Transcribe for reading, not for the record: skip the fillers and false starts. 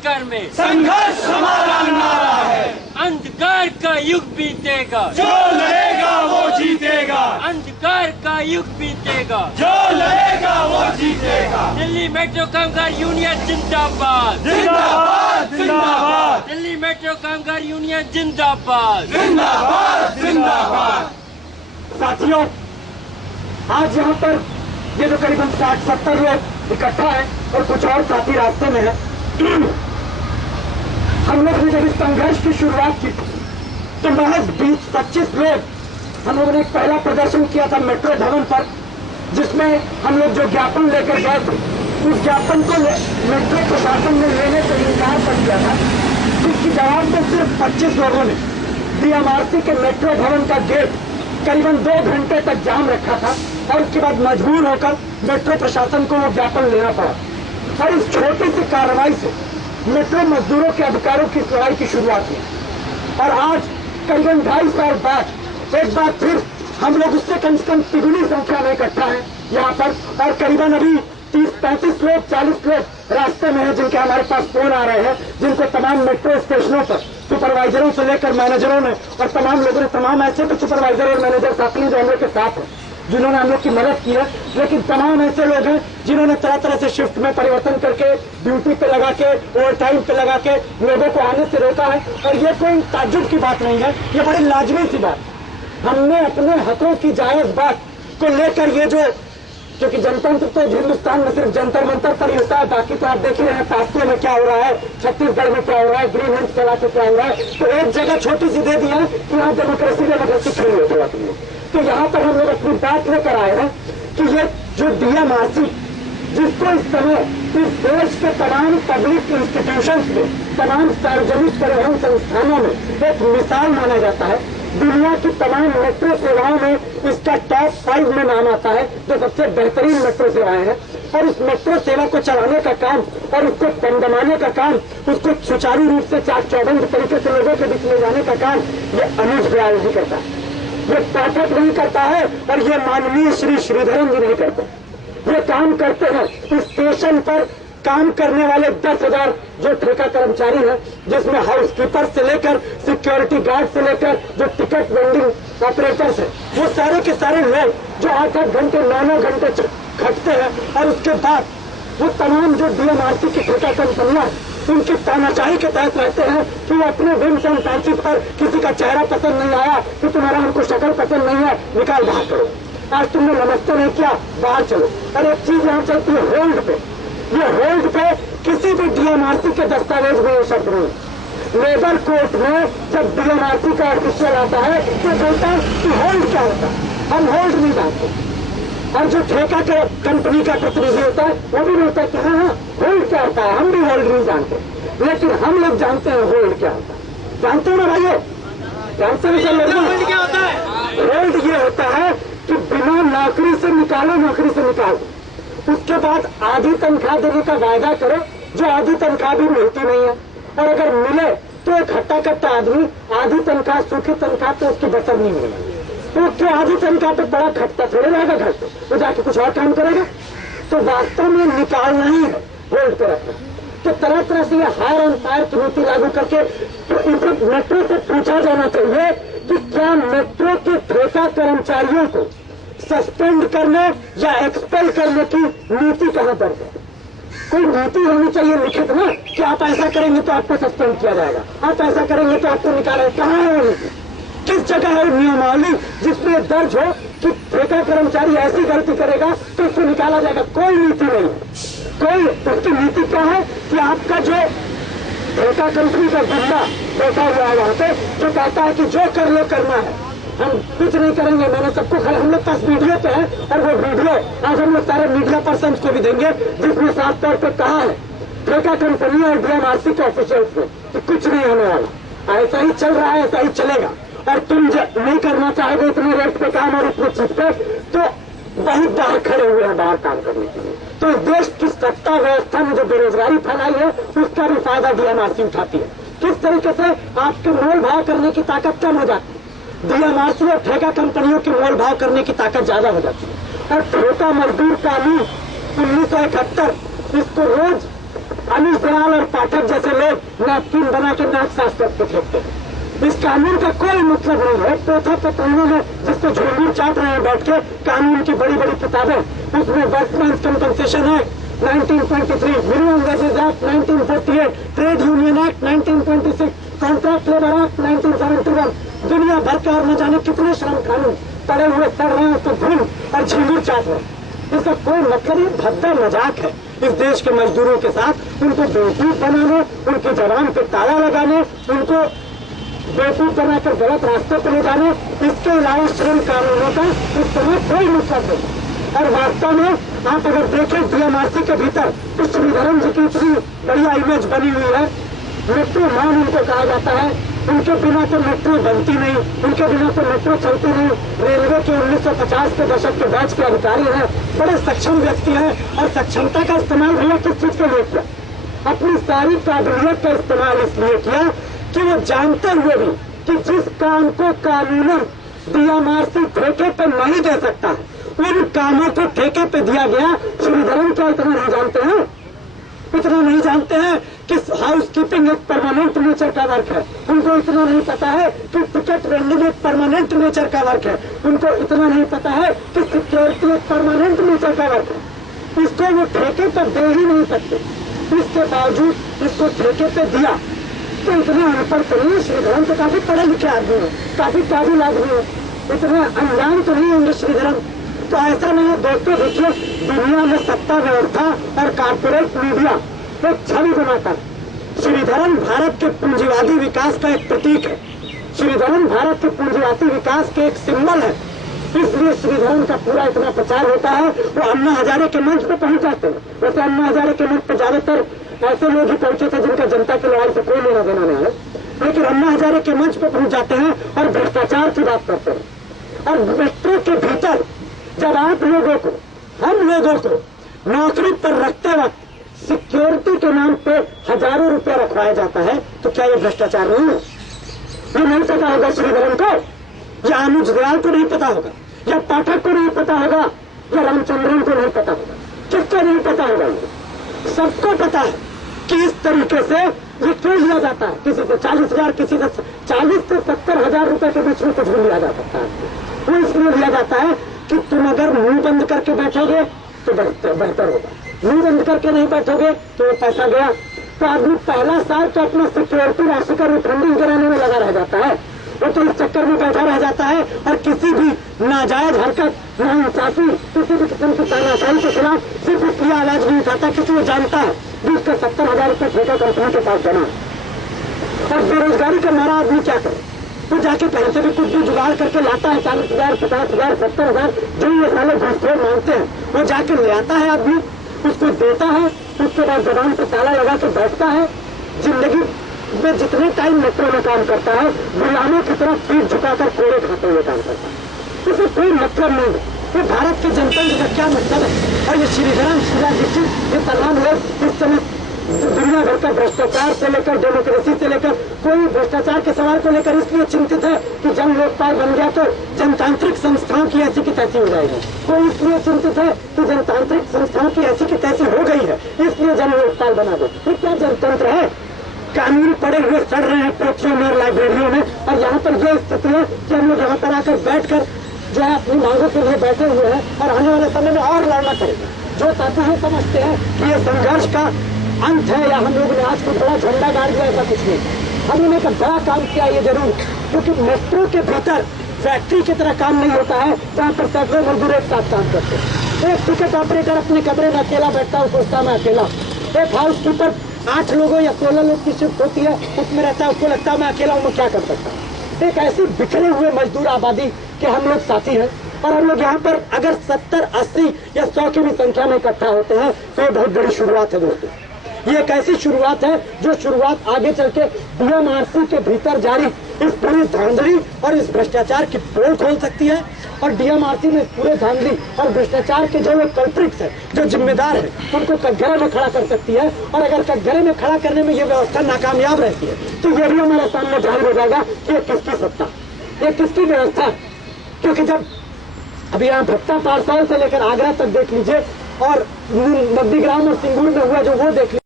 चक्कर में संघर्ष हमारा नारा है। अंधकार का युग बीतेगा, जो लड़ेगा वो जीतेगा। अंधकार का युग बीतेगा, जो लड़ेगा वो जीतेगा। दिल्ली मेट्रो कामगार यूनियन जिंदाबाद, जिंदाबाद जिंदाबाद। दिल्ली मेट्रो कामगार यूनियन जिंदाबाद, जिंदाबाद जिंदाबाद। साथियों, आज यहाँ पर ये जो करीबन 60-70 लोग इकट्ठा है और कुछ और साथी रास्ते में है। हम लोग ने जब इस संघर्ष की शुरुआत की तो महज 20-25 लोग हम लोगों ने एक पहला प्रदर्शन किया था मेट्रो भवन पर, जिसमें हम लोग जो ज्ञापन लेकर गए थे उस ज्ञापन को मेट्रो प्रशासन ने लेने से इनकार कर दिया था, जिसकी जवाब में सिर्फ 25 लोगों ने डीएमआरसी के मेट्रो भवन का गेट करीबन 2 घंटे तक जाम रखा था और उसके बाद मजबूर होकर मेट्रो प्रशासन को वो ज्ञापन लेना पड़ा। और इस छोटी सी कार्रवाई से मेट्रो मजदूरों के अधिकारों की लड़ाई की शुरुआत हुई और आज करीबन 2.5 साल बाद एक बार फिर हम लोग उससे कम से कम तिगुनी संख्या में इकट्ठा है यहाँ पर। और करीबन अभी 30-35 लोग 40 लोग रास्ते में हैं जिनके हमारे पास फोन आ रहे हैं, जिनको तमाम मेट्रो स्टेशनों पर सुपरवाइजरों से लेकर मैनेजरों ने और तमाम लोगों ने, तमाम ऐसे तो सुपरवाइजर और मैनेजर साथी जो हम लोग के साथ हैं, जिन्होंने हम लोग की मदद की है, लेकिन तमाम ऐसे लोग हैं जिन्होंने तरह तरह से शिफ्ट में परिवर्तन करके, ड्यूटी पे लगा के, ओवर टाइम पे लगा के लोगों को आने से रोका है। और ये कोई ताज्जुब की बात नहीं है, ये बड़ी लाजमी सी बात। हमने अपने हकों की जायज बात को लेकर ये जो, क्योंकि जनतंत्र तो हिंदुस्तान में सिर्फ जंतर मंतर पर ही होता है, बाकी तो आप देख ही रहे हैं पास्ते में क्या हो रहा है, छत्तीसगढ़ में क्या हो रहा है, ग्रीन हंट चला के क्या हो रहा है। तो एक जगह छोटी सी दे दिया कि यहाँ डेमोक्रेसी खड़ी होती है। तो यहाँ पर हम लोग अपनी बात लेकर आए हैं कि ये जो डीएमआरसी, जिसको इस समय इस देश के तमाम पब्लिक इंस्टीट्यूशंस में, तमाम सार्वजनिक परिवहन संस्थानों में एक मिसाल माना जाता है, दुनिया की तमाम मेट्रो सेवाओं में इसका टॉप 5 में नाम आता है, जो सबसे बेहतरीन मेट्रो सेवाएं हैं। और इस मेट्रो सेवा को चलाने का काम और उसको दमदमाने का काम, उसको सुचारू रूप से चाक चौबंद तरीके से लोगों के बीच ले जाने का काम ये अनुज दयाल जी करता है। ये पाठक नहीं करता है और ये माननीय श्री श्रीधरन जी नहीं करते। ये काम करते हैं इस स्टेशन पर काम करने वाले 10,000 जो ठेका कर्मचारी हैं, जिसमें हाउस कीपर से लेकर सिक्योरिटी गार्ड से लेकर जो टिकट वेंडिंग ऑपरेटर्स हैं, वो सारे के सारे लोग जो 8-8 घंटे 9-9 घंटे खटते हैं। और उसके बाद वो तमाम जो डीएमआरसी की ठेका कंपनियां उनकी तानाशाही के तहत रहते हैं कि वो अपने विम्स एंड फैंसीज पर किसी का चेहरा पसंद नहीं आया कि तुम्हारा हमको शक्ल पसंद नहीं है, निकाल बाहर करो, आज तुमने नमस्ते नहीं किया, बाहर चलो। और एक चीज यहाँ चलती है होल्ड पे, ये होल्ड पे किसी भी डीएमआरसी के दस्तावेज में ये शब्द नहीं। लेबर कोर्ट में जब डीएमआरसी का ऑफिशियल आता है तो बोलता है कि होल्ड क्या होता है, हम होल्ड नहीं जानते। और जो ठेका कंपनी का प्रतिनिधि होता है वो भी बोलता है कि हाँ होल्ड क्या होता है, हम भी होल्ड नहीं जानते। लेकिन हम लोग जानते हैं होल्ड क्या होता है। जानते हो ना भाइयों, जानते हैं होल्ड क्या होता है? होल्ड ये होता है कि बिना नौकरी से निकालो, नौकरी से निकालो, उसके बाद आधी तनख्वाह देने का वायदा करो, जो आधी तनख्वाह भी मिलती नहीं है। और अगर मिले तो एक हट्टा कट्टा आदमी आधी तनख्वाह, सूखी तनख्वाह तो उसकी बसर नहीं मिलेगी, तो उसके आधी तनख्वाह पे बड़ा खटता थोड़े रहेगा घर पे, वो जाके कुछ और काम करेगा। तो वास्तव में निकालना ही है, होल्ड पे रखना। तो तरह तरह से ये हायर एंड फायर की नीति लागू करके तो इनसे मेट्रो से पूछा जाना चाहिए कि क्या मेट्रो के ठेका कर्मचारियों को सस्पेंड करने या एक्सपेल करने की नीति कहां दर्ज है? कोई नीति होनी चाहिए लिखित ना कि आप ऐसा करेंगे तो आपको सस्पेंड किया जाएगा, आप ऐसा करेंगे तो आपको निकाला। कहाँ है वो नीति? किस जगह है नियमावली जिसमें दर्ज हो कि ठेका कर्मचारी ऐसी गलती करेगा तो उसको निकाला जाएगा? कोई नीति नहीं है। कोई उसकी नीति क्या है कि आपका जो ठेका कंपनी का बंदा बैठा हुआ है वहां पे, जो कहता है कि जो कर लो करना है, हम कुछ नहीं करेंगे, मैंने सबको हम लोग पास वीडियो पे है और वो वीडियो आज हम लोग सारे मीडिया पर्सन को भी देंगे, जिसमें साफ तौर पर कहा है ठेका कंपनी और डीएमआरसी के ऑफिशियल्स में कि कुछ नहीं होने वाला, ऐसा ही चल रहा है, ऐसा ही चलेगा। और तुम नहीं करना चाहोगे इतने रेट पे काम और इतने चीज पे, तो वही बाहर खड़े हुए हैं बाहर काम करने के लिए। तो देश की सत्ता व्यवस्था में जो बेरोजगारी फैलाई है उसका भी फायदा डीएमआरसी उठाती है। किस तरीके से आपके मोल भाव करने की ताकत कम हो जाती है, डीएमआरसी और ठेका कंपनियों की मोल भाव करने की ताकत ज्यादा हो जाती है। और ठेका मजदूर कानून 1971 इसको रोज अनिल दलाल और पाठक जैसे लोग नैपकिन बना के नाक साफ करके फेंकते हैं। इस कानून का कोई मतलब नहीं है। चौथा पत्रों में जिसको झोंगू चाट रहे हैं बैठ के कानून की बड़ी बड़ी किताबें, उसमें workmen's compensation act 1923, minimum wages act 1948, trade union act 1926, contract labour act 1971, दुनिया भर के और न जाने कितने श्रम कानून पड़े हुए पड़ रहे हैं तो धुन और झिंगुर चाट रहे हैं। इसका कोई मतलब ये भद्दा मजाक है इस देश के मजदूरों के साथ। उनको बेवकूफ बनाने, उनकी जबान पे ताला लगाने, उनको बेवकूफ बनाकर गलत रास्ते पर ले जाने, इसके अलावा श्रम कानूनों का इस समय कोई मतलब नहीं। और वास्तव में आप अगर देखें डीएमआरसी के भीतर तो श्रीधरन जी की इतनी बढ़िया इमेज बनी हुई है। मेट्रो मैन उनको कहा जाता है। उनके बिना तो मेट्रो बनती नहीं, उनके बिना तो मेट्रो चलती नहीं। रेलवे के 1950 के दशक के बैच के अधिकारी हैं, बड़े सक्षम व्यक्ति हैं और सक्षमता का इस्तेमाल भैया किस चीज के लिए किया? अपनी सारी काबिलियत का इस्तेमाल इसलिए किया कि वो जानते हुए भी कि जिस काम को कानूनन डीएमआरसी ठेके पे नहीं दे सकता है, उन कामों को ठेके पे दिया गया। श्रीधरन क्या इतना नहीं जानते हैं? इतना नहीं जानते हैं कि हाउस कीपिंग एक परमानेंट नेचर का वर्क है। उनको इतना नहीं पता है कि टिकट वेंडिंग एक परमानेंट नेचर का वर्क है। उनको इतना नहीं पता है कि सिक्योरिटी एक परमानेंट नेचर का वर्क है। इसको वो ठेके पर दे ही नहीं सकते। इसके बावजूद इसको ठेके पे दिया तो इतना अनपढ़ तो नहीं। श्रीधरन तो काफी पढ़े लिखे आदमी है, काफी काबिल आदमी है, इतना अनजान तो नहीं होंगे श्रीधरन। तो ऐसा नहीं है दोस्तों। देखिए, दुनिया में सत्ता व्यवस्था और कारपोरेट मीडिया एक छवि बनाता है। श्रीधरन भारत के पूंजीवादी विकास का एक प्रतीक है। श्रीधरन भारत के पूंजीवादी विकास के एक सिंबल है। इसलिए श्रीधरन का पूरा इतना प्रचार होता है। वो अन्ना हजारे के मंच पे पहुंच जाते हैं। वैसे अन्ना हजारे के मंच पे ज्यादातर ऐसे लोग ही पहुंचे थे जिनका जनता की लड़ाई से कोई लेना देना नहीं है, लेकिन अन्ना हजारे के मंच पे पहुंच जाते हैं और भ्रष्टाचार की बात करते हैं। और मेट्रो के भीतर जब आप लोगों को, हम लोगों को नौकरी पर रखते वक्त सिक्योरिटी के नाम पे हजारों रुपया रखवाया जाता है, तो क्या ये भ्रष्टाचार नहीं है? ये नहीं पता होगा श्रीधरन को, या अनुज दयाल को नहीं पता होगा, या पाठक को नहीं पता होगा, या रामचंद्रन को नहीं पता होगा। किसको नहीं पता होगा? ये सबको पता है कि इस तरीके से ये क्यों लिया जाता है। किसी से 40,000, किसी से 40 से 70,000 रुपए के बीच में कुछ भी लिया जा सकता है। वो इसलिए लिया जाता है कि तुम अगर मुंह बंद करके बैठोगे तो बेहतर होगा, मुंह बंद करके नहीं बैठोगे तो ये पैसा गया। तो आदमी पहला साल तो अपना सिक्योरिटी राशि का रिफंडिंग कराने में लगा रह जाता है। वो तो इस चक्कर में बैठा रह जाता है और किसी भी नाजायज हरकत, नाइंसाफी, किसी भी किस्म की तानाशाही के खिलाफ सिर्फ इसलिए आवाज नहीं उठाता क्योंकि वो जानता है कि उसका 70,000 रुपये ठेका कंपनी के पास जमा। और बेरोजगारी का मारा आदमी क्या करे? वो जाके कहीं से भी कुछ भी जुगाड़ करके लाता है। 40,000, 50,000, 70,000 जो ये साले घूसखोर मांगते हैं, वो जाके ले आता है आदमी, उसको देता है, उसके बाद जबान पर ताला लगा के बैठता है। जिंदगी में जितने टाइम मेट्रो में काम करता है, गुलामों की तरफ पीठ झुकाकर कोड़े खाते हुए काम करता है। इसे कोई मतलब नहीं है। ये भारत के जनतंत्र का क्या मतलब है? और ये श्रीधरन, शीला दीक्षित, ये तमाम लोग इस समय दुनिया भर का भ्रष्टाचार से लेकर डेमोक्रेसी से लेकर कोई भ्रष्टाचार के सवाल को लेकर इसलिए चिंतित है कि जन लोकपाल बन गया तो जनतांत्रिक संस्थाओं की ऐसी की तैसी हो जाएगी। कोई इसलिए चिंतित है कि जनतांत्रिक संस्थाओं की ऐसी की तैसी हो गई है, इसलिए जन लोकपाल बना दो। ये क्या जनतंत्र है? कानून पड़े हुए सड़ रहे हैं पोथियों में, लाइब्रेरियों में, और यहाँ पर यह स्थिति है कि हम लोग यहाँ पर आकर बैठकर जो है अपनी मांगों के लिए बैठे हुए हैं और आने वाले समय में और लड़ना पड़ेगा। जो ताकि हम समझते हैं कि ये संघर्ष का अंत है या हम लोगों ने आज को बड़ा झंडा गाड़ दिया, ऐसा कुछ नहीं। हमने एक बड़ा काम किया ये जरूर, क्योंकि मेट्रो के भीतर फैक्ट्री की तरह काम नहीं होता है जहाँ पर सैकड़ों मजदूर एक साथ काम करते हैं। एक टिकट ऑपरेटर अपने कमरे में अकेला बैठता है, सोचता मैं अकेला। एक हाउस कीपर 8 लोगों या 16 लोग की शिफ्ट होती है, उसमें रहता है, उसको लगता है मैं अकेला हूँ, मैं क्या कर सकता हूँ। एक ऐसी बिखरे हुए मजदूर आबादी के हम लोग साथी हैं और हम लोग यहाँ पर अगर 70, 80 या 100 की भी संख्या में इकट्ठा होते हैं तो ये बहुत बड़ी शुरुआत है दोस्तों। ये एक ऐसी शुरुआत है जो शुरुआत आगे चल के डीएमआरसी के भीतर जारी इस पूरी धांधली और इस भ्रष्टाचार की पोल खोल सकती है। और डीएमआरसी में पूरे धांधली और भ्रष्टाचार के जो कल्प्रिट्स है, जो जिम्मेदार है, उनको कटघरे में खड़ा कर सकती है। और अगर कटघरे में खड़ा करने में ये व्यवस्था नाकामयाब रहती है तो ये भी हमारे सामने जाहिर हो जाएगा कि ये किसकी सत्ता, ये किसकी व्यवस्था। क्योंकि जब अभी यहाँ भट्टा पारसौल से लेकर आगरा तक देख लीजिए और नंदीग्राम और सिंगूर में हुआ जो वो देख लीजिए।